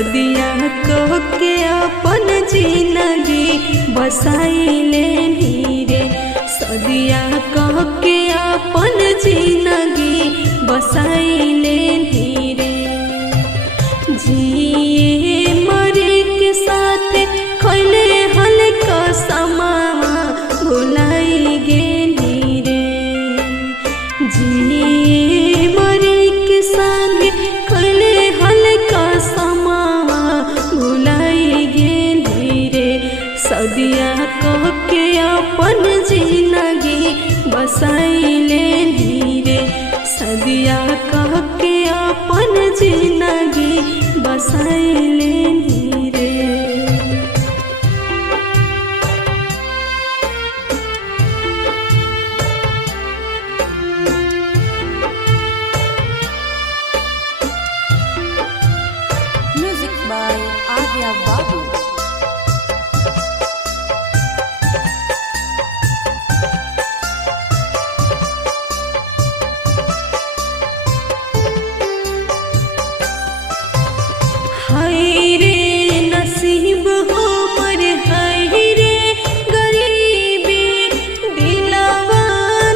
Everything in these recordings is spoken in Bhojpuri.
सदिया कह के अपन जिंदगी बसाइले रे। सदिया कह के अपन जिंदगी बसाइले रे। जिए मरे के साथ खैले हल कसमा भुलाई गेली रे। जिए मरे के साथ खैले हल कसमा भुलाई गेली रे। सदिया कह के अपन जिंदगी बसाइले रे। सदिया कह के अपन जिंदगी बसाइले रे। Music by Agya Babu. हाय रे नसीब हमर, हाय रे गरीबी, दिलवा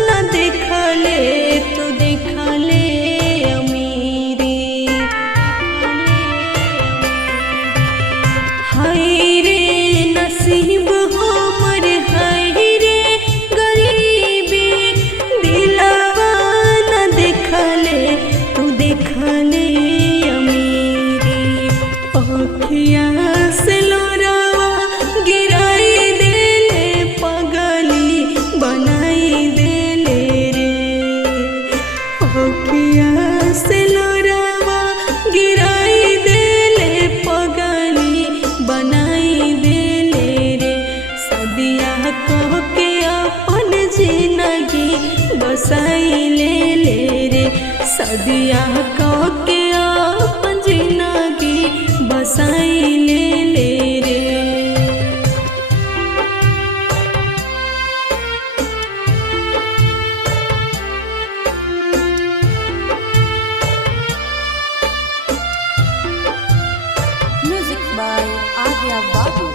न देखले तो देखले अमीरी। हाय रे नसीब हमर, हाय रे गरीबी, दिलवा न देखले तो देखले अखिया से लोरावा गिराई देले, पगली बनाई देले रे। अखिया से लोरावा गिराई देले, पगली बनाई देले रे। सदिया कह के अपन जिंदगी बसाइले रे। सदिया कह के अपन जिंदगी बसाइले रे। Music by Agya Babu.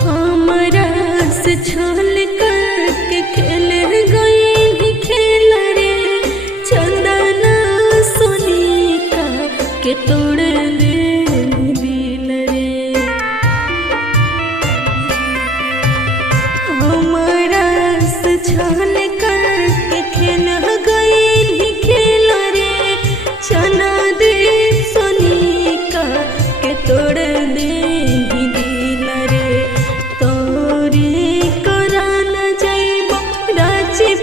हमरा से छल करके खेल गई खेल रे। चंदना सोनिका के तोड़ दे दिल रे। हमरा से छल करके खेल गई खेल रे। चना दे सोनिका के तोड़ दे दिल रे।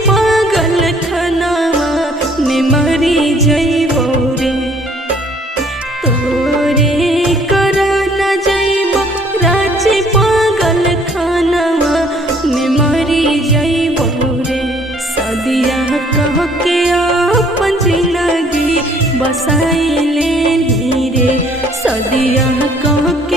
पागल खनावा में मरी जइबो रे। तोरे करा न जइबो राजी, पागल खनावा में मरी जइबो रे। सदिया कह के अपन जिंदगी बसाइले रे। सदिया कह के